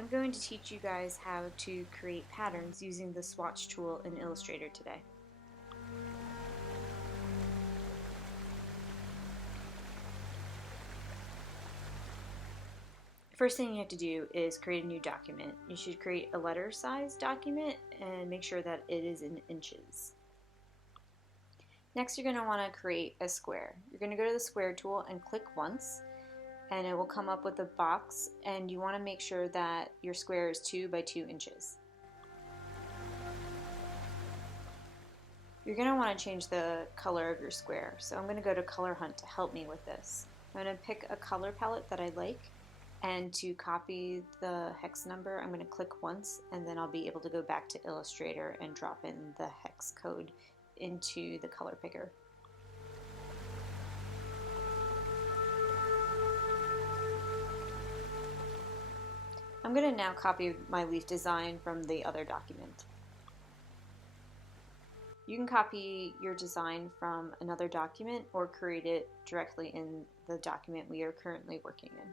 I'm going to teach you guys how to create patterns using the Swatch tool in Illustrator today. First thing you have to do is create a new document. You should create a letter size document and make sure that it is in inches. Next, you're going to want to create a square. You're going to go to the square tool and click once, and it will come up with a box, and you want to make sure that your square is 2 by 2 inches. You're going to want to change the color of your square, so I'm going to go to Color Hunt to help me with this. I'm going to pick a color palette that I like, and to copy the hex number I'm going to click once, and then I'll be able to go back to Illustrator and drop in the hex code into the color picker. I'm going to now copy my leaf design from the other document. You can copy your design from another document or create it directly in the document we are currently working in.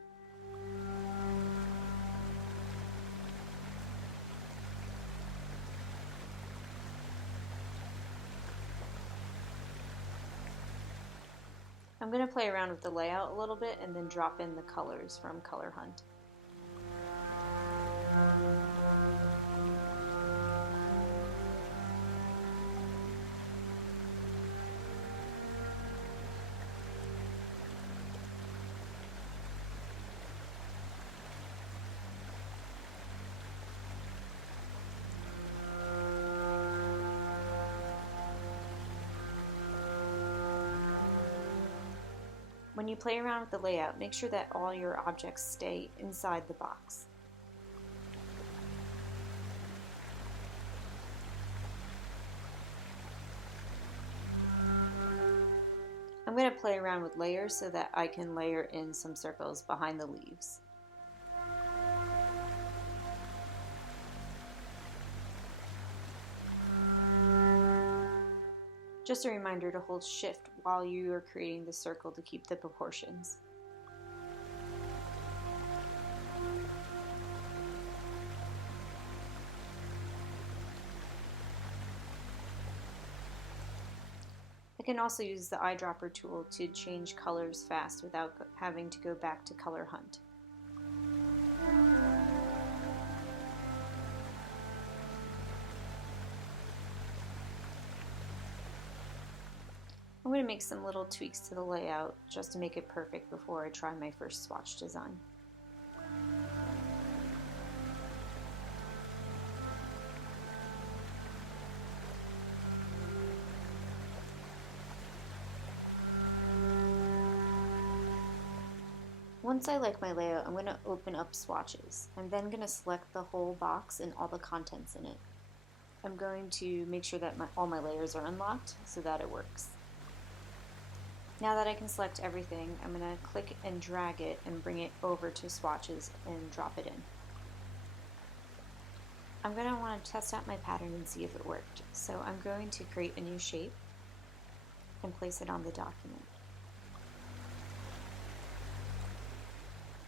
I'm going to play around with the layout a little bit and then drop in the colors from Color Hunt. When you play around with the layout, make sure that all your objects stay inside the box. I'm going to play around with layers so that I can layer in some circles behind the leaves. Just a reminder to hold Shift while you are creating the circle to keep the proportions. I can also use the eyedropper tool to change colors fast without having to go back to Color Hunt. I'm going to make some little tweaks to the layout just to make it perfect before I try my first swatch design. Once I like my layout, I'm going to open up Swatches. I'm then going to select the whole box and all the contents in it. I'm going to make sure that all my layers are unlocked so that it works. Now that I can select everything, I'm going to click and drag it and bring it over to Swatches and drop it in. I'm going to want to test out my pattern and see if it worked. So I'm going to create a new shape and place it on the document.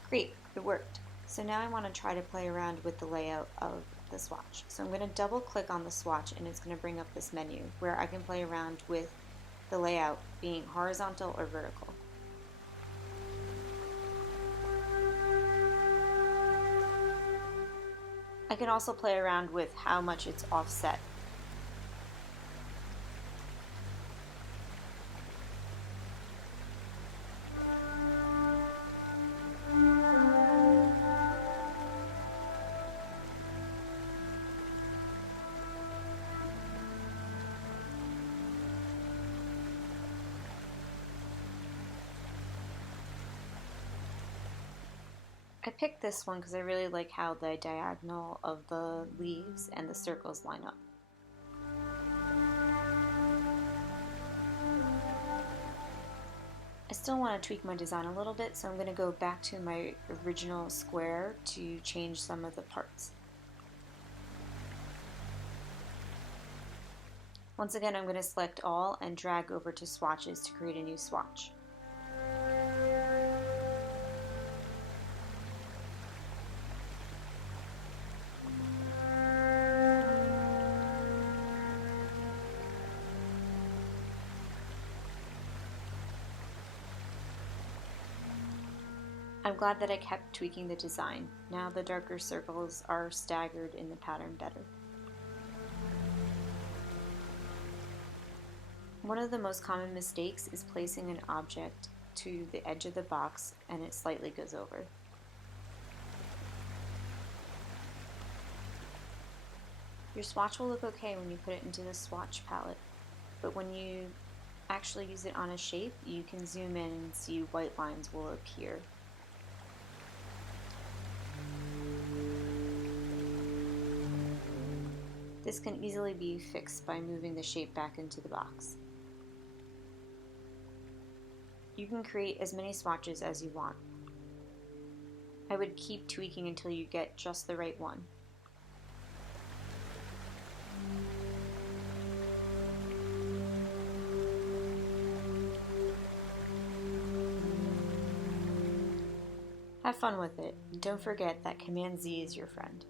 Great, it worked. So now I want to try to play around with the layout of the swatch. So I'm going to double click on the swatch and it's going to bring up this menu where I can play around with the layout being horizontal or vertical. I can also play around with how much it's offset. I picked this one because I really like how the diagonal of the leaves and the circles line up. I still want to tweak my design a little bit, so I'm going to go back to my original square to change some of the parts. Once again, I'm going to select all and drag over to Swatches to create a new swatch. I'm glad that I kept tweaking the design. Now the darker circles are staggered in the pattern better. One of the most common mistakes is placing an object to the edge of the box and it slightly goes over. Your swatch will look okay when you put it into the swatch palette, but when you actually use it on a shape, you can zoom in and see white lines will appear. This can easily be fixed by moving the shape back into the box. You can create as many swatches as you want. I would keep tweaking until you get just the right one. Have fun with it. Don't forget that Command Z is your friend.